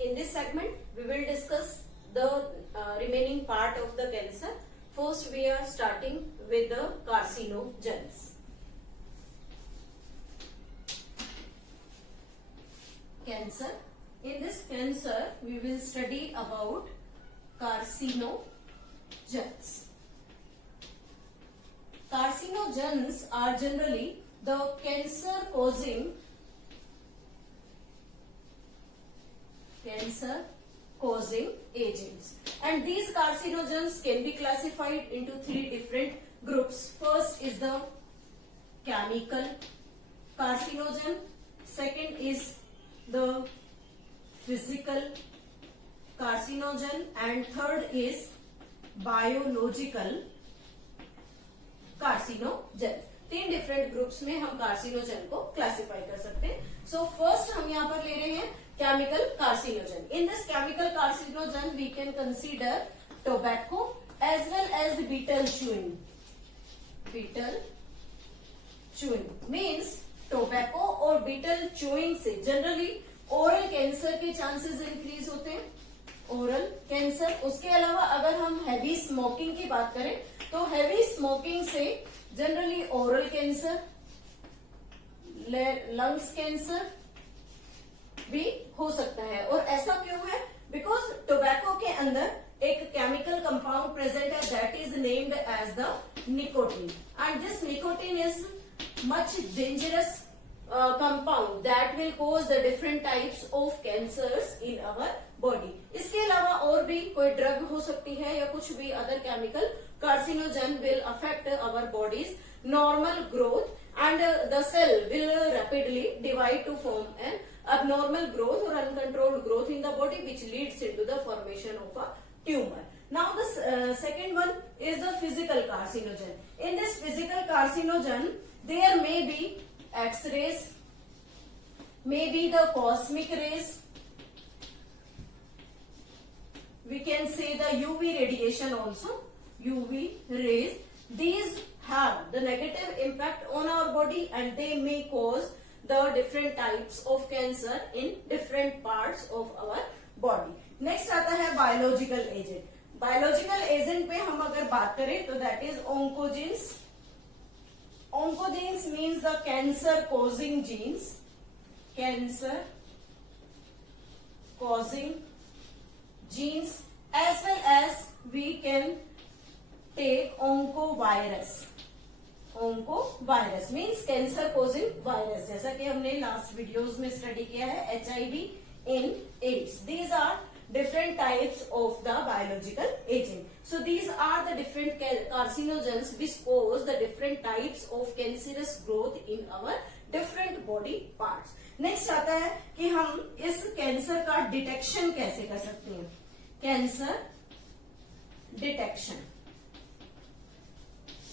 In this segment, we will discuss the remaining part of the cancer. First, we are starting with the carcinogens. Cancer. In this cancer, we will study about carcinogens. Carcinogens are generally the cancer-causing agents, and these carcinogens can be classified into three different groups. First is the chemical carcinogen, second is the physical carcinogen, and third is biological carcinogen. तीन different groups में हम carcinogen को classify कर सकते हैं. So first हम यहाँ पर ले रहे हैं chemical carcinogen. In this chemical carcinogen we can consider tobacco as well as betel chewing. Betel chewing means tobacco और बीटल च्यूइंग से जनरली ओरल कैंसर के चांसेस इंक्रीज होते हैं. Oral cancer. उसके अलावा अगर हम हैवी स्मोकिंग की बात करें तो हैवी स्मोकिंग से generally oral cancer, lungs cancer भी हो सकता है. और ऐसा क्यों है? बिकॉज टोबैको के अंदर एक केमिकल कंपाउंड प्रेजेंट है that is named as the nicotine, and this nicotine is much dangerous compound that will cause the different types of cancers in our body. इसके अलावा और भी कोई ड्रग हो सकती है या कुछ भी other chemical carcinogen will affect our body's normal growth, and the cell will rapidly divide to form an abnormal growth or uncontrolled growth in the body, which leads into the formation of a tumor. Now the second one is the physical carcinogen. In this physical carcinogen there may be X-rays, maybe the cosmic rays, we can say the UV radiation also, UV rays. These have the negative impact on our body and they may cause the different types of cancer in different parts of our body. Next आता है biological agent. Biological agent पे हम अगर बात करें तो that is oncogenes. Oncogenes means the cancer causing genes. Cancer causing genes, as well as we can take oncovirus. Oncovirus means cancer causing virus, जैसा कि हमने लास्ट वीडियोस में स्टडी किया है HIV in AIDS. These are different types of the biological agent. So these are the different carcinogens which cause the different types of cancerous growth in our different body parts. Next आता है कि हम इस cancer का detection कैसे कर सकते हैं. Cancer detection.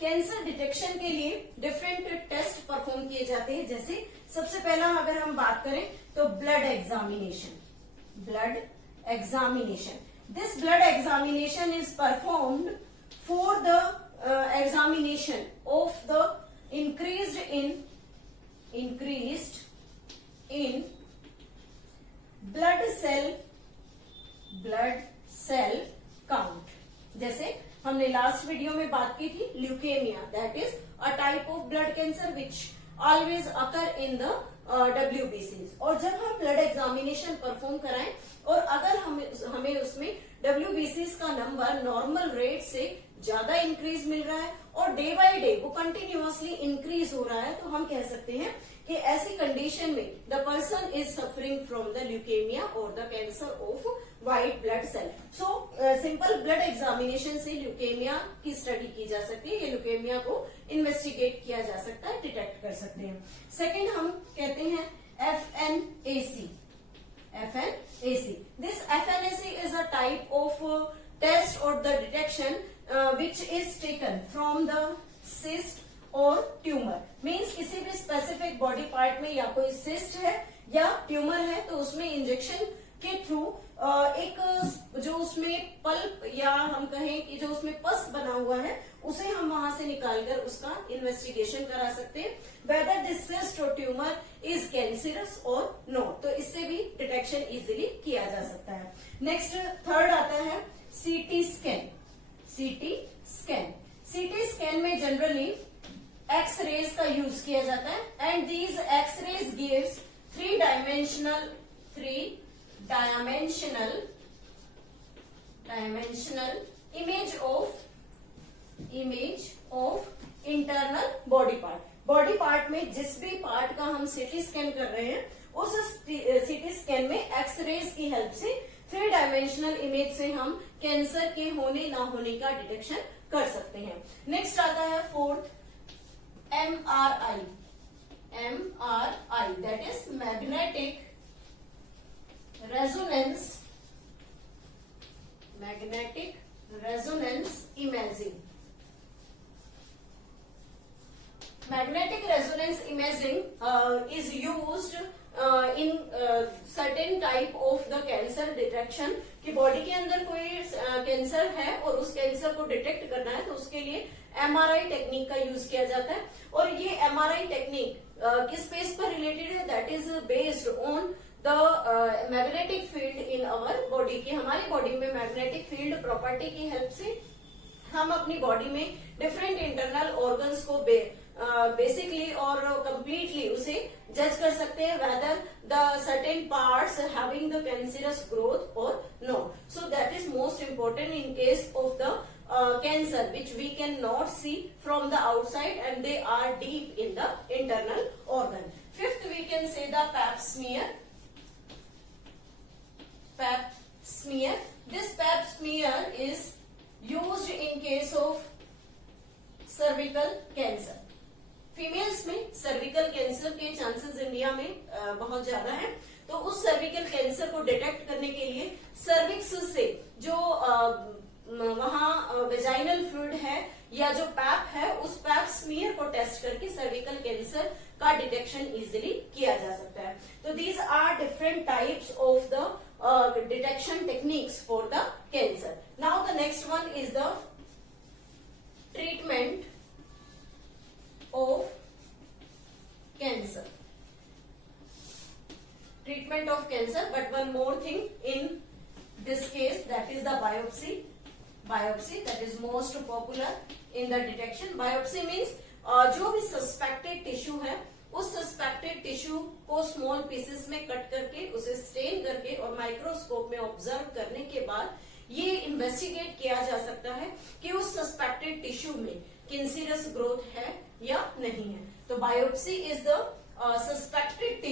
कैंसर डिटेक्शन के लिए डिफरेंट टेस्ट परफॉर्म किए जाते हैं. जैसे सबसे पहला अगर हम बात करें तो blood examination. Blood examination. This blood examination is performed for the examination of the increased in blood cell count. जैसे हमने लास्ट वीडियो में बात की थी leukaemia, that is a type of blood cancer which always occur in the WBCs. और जब हम blood examination perform कराएं और अगर हमें उसमें WBCs का नंबर नॉर्मल रेट से ज्यादा इंक्रीज मिल रहा है और डे बाय डे वो कंटिन्यूअसली इंक्रीज हो रहा है, तो हम कह सकते हैं कि ऐसी कंडीशन में the person is suffering from the leukemia और the cancer of white blood cell. So simple blood examination से ल्यूकेमिया की स्टडी की जा सकती है, या ल्यूकेमिया को इन्वेस्टिगेट किया जा सकता है, डिटेक्ट कर सकते हैं. सेकेंड हम कहते हैं FNAC. FNAC. This FNAC is a type of test or the detection which is taken from the cyst और ट्यूमर. मीन्स किसी भी स्पेसिफिक बॉडी पार्ट में या कोई सिस्ट है या ट्यूमर है तो उसमें इंजेक्शन के थ्रू एक जो उसमें पल्प या हम कहें कि जो उसमें पस बना हुआ है उसे हम वहां से निकालकर उसका इन्वेस्टिगेशन करा सकते हैं वेदर दिस सिस्ट और ट्यूमर इज कैंसरस और नॉट। तो इससे भी डिटेक्शन इजीली किया जा सकता है। नेक्स्ट थर्ड आता है CT scan. CT scan, CT scan में जनरली एक्स रेज का यूज किया जाता है and these X rays gives three dimensional image of internal body part में जिस भी पार्ट का हम सीटी स्कैन कर रहे हैं उस सीटी स्कैन में एक्स रेज की हेल्प से थ्री डायमेंशनल इमेज से हम कैंसर के होने ना होने का डिटेक्शन कर सकते हैं। नेक्स्ट आता है fourth MRI, that is magnetic resonance imaging. Magnetic resonance imaging is used in certain type of the cancer detection कि बॉडी के अंदर कोई कैंसर है और उस कैंसर को डिटेक्ट करना है तो उसके लिए MRI टेक्निक का यूज किया जाता है। और ये MRI टेक्निक किस बेस पर रिलेटेड है, that is based on the magnetic field in our body की हमारी बॉडी में मैग्नेटिक फील्ड प्रॉपर्टी की हेल्प से हम अपनी बॉडी में डिफरेंट इंटरनल ऑर्गन्स को बेसिकली और कंप्लीटली उसे जज कर सकते हैं whether the certain parts having the cancerous growth और no. So that is most important in case of the cancer which we can not C from the outside and they are deep in the internal organ. Fifth we can say the pap smear. This pap smear is used in case of cervical cancer। Females में cervical cancer के chances India में बहुत ज्यादा है, तो उस cervical cancer को detect करने के लिए सर्विक्स से जो वहां वेजाइनल फ्लूइड है या जो पैप है उस पैप स्मीयर को टेस्ट करके सर्विकल कैंसर का डिटेक्शन इजीली किया जा सकता है। तो these are different types of the detection techniques for the cancer. Now the next one is the treatment of cancer, but one more thing in this case, that is the biopsy that is most popular in the detection। biopsy means जो भी suspected tissue है उस suspected tissue को small pieces में cut करके उसे stand करके और माइक्रोस्कोप में ऑब्जर्व करने के बाद ये इन्वेस्टिगेट किया जा सकता है कि उस सस्पेक्टेड टिश्यू में कैंसरस ग्रोथ है या नहीं है। तो biopsy is the suspected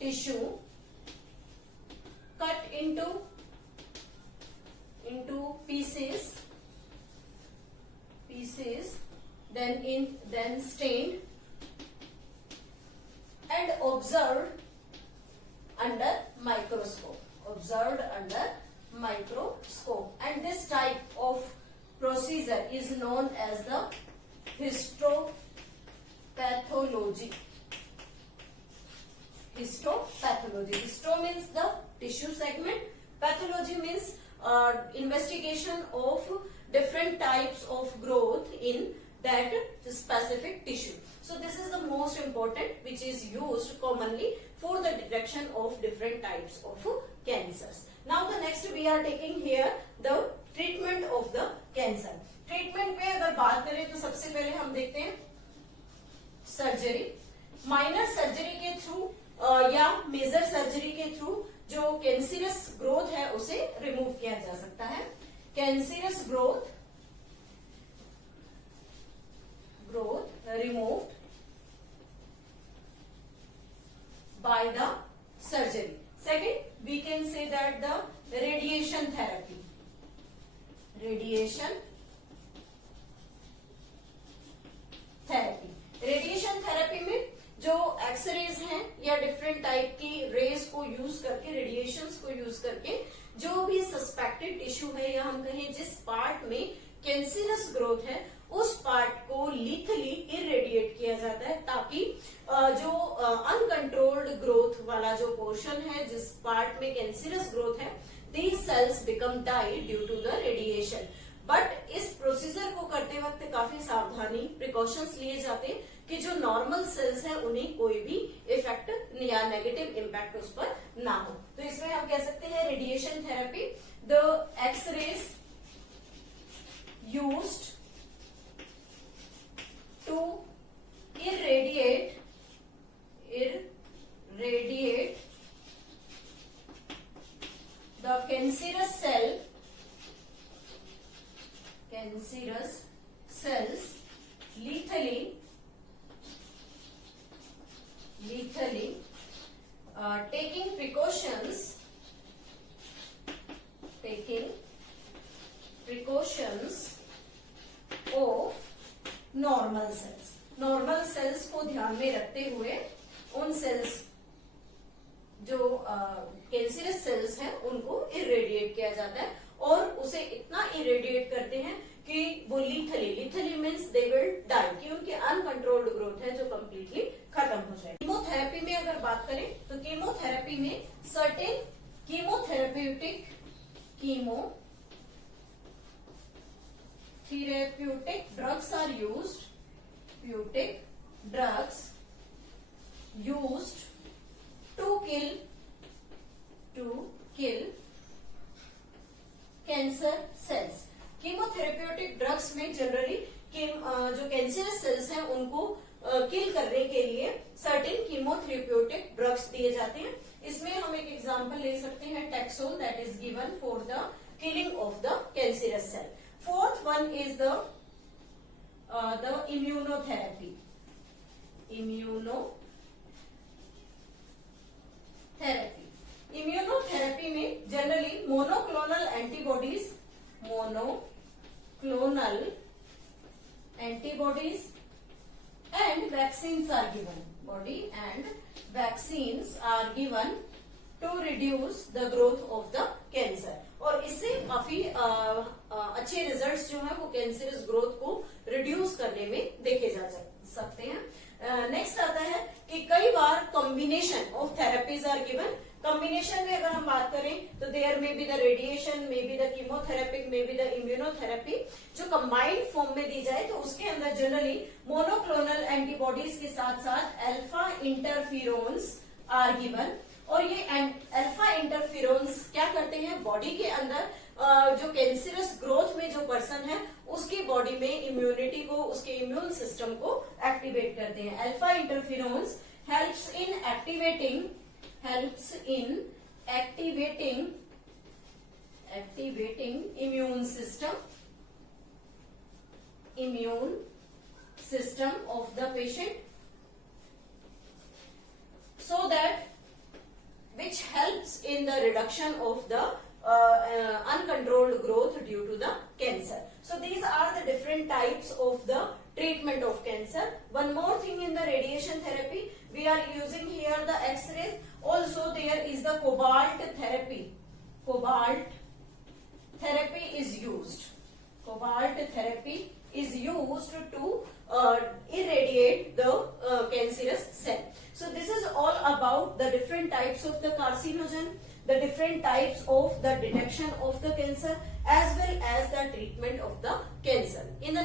tissue cut into pieces then stained and observed under microscope and this type of procedure is known as the histopathology। Histo means the tissue segment, pathology means investigation of different types of growth in that specific tissue। So this is the most important which is used commonly for the detection of different types of cancers। Now the next we are taking here the treatment of the cancer। Treatment में अगर बात करें तो सबसे पहले हम देखते हैं सर्जरी। माइनर सर्जरी के थ्रू या मेजर सर्जरी के थ्रू जो कैंसरस ग्रोथ है उसे रिमूव किया जा सकता है। Cancerous growth removed by the surgery। Second, we can say that the radiation therapy में जो एक्सरेज हैं या डिफरेंट टाइप की रेज को यूज करके रेडिएशंस को यूज करके जो भी सस्पेक्टेड टिश्यू है या हम कहें जिस पार्ट में कैंसरस ग्रोथ है उस पार्ट को लीथली इरेडिएट किया जाता है ताकि जो अनकंट्रोल्ड ग्रोथ वाला जो पोर्शन है, जिस पार्ट में कैंसरस ग्रोथ है, these cells become die due to the radiation. But इस प्रोसीजर को करते वक्त काफी सावधानी, प्रिकॉशंस लिए जाते हैं कि जो नॉर्मल सेल्स हैं उन्हें कोई भी इफेक्ट या नेगेटिव इम्पैक्ट उस पर ना हो. तो इसमें हम कह सकते हैं radiation therapy, the X rays used to irradiate the cancerous cells lethally, taking precautions of normal cells. Normal sales को ध्यान में रखते हुए उन सेल्स जो कैंसरस सेल्स हैं उनको इरेडिएट किया जाता है, और उसे इतना इरेडिएट करते हैं कि वो lethally means they will die, कि उनकी अनकंट्रोल्ड ग्रोथ है जो कंप्लीटली खत्म हो जाए. कीमोथेरेपी में अगर बात करें तो कीमोथेरेपी में certain chemotherapeutic drugs are used to kill cancer cells. Chemotherapeutic drugs में जनरली जो कैंसरस सेल्स हैं उनको किल करने के लिए सर्टेन कीमोथेरेप्यूटिक ड्रग्स दिए जाते हैं. इसमें हम एक एग्जांपल ले सकते हैं Taxol, that is given for the killing of the cancerous cell. Fourth one is the immunotherapy. Immunotherapy में जनरली monoclonal antibodies and vaccines are given to reduce the growth of the cancer. और इससे काफी अच्छे results जो है वो cancerous growth को रिड्यूस करने में देखे जा सकते हैं. नेक्स्ट आता है कि कई बार combination of therapies are given. Combination में अगर हम बात करें तो there may be the radiation, may be the chemotherapeutic, may be the immunotherapy. जो कंबाइंड फॉर्म में दी जाए तो उसके अंदर जनरली मोनोक्लोनल एंटीबॉडीज के साथ साथ अल्फा इंटरफिरोन्स आर गिवन. और ये अल्फा इंटरफिरोन्स क्या करते हैं, बॉडी के अंदर जो कैंसरस ग्रोथ में जो पर्सन है उसकी बॉडी में इम्यूनिटी को, उसके इम्यून सिस्टम को एक्टिवेट करते हैं. Alpha interferons helps in activating immune system of the patient, so that which helps in the reduction of the uncontrolled growth due to the cancer. So these are the different types of the treatment of cancer. One more thing in the radiation therapy, we are using here the X-rays. Also there is the cobalt therapy. Cobalt therapy is used. Cobalt therapy is used to irradiate the cancerous cell. So this is all about the different types of the carcinogen, the different types of the detection of the cancer, as well as the treatment of the cancer. In the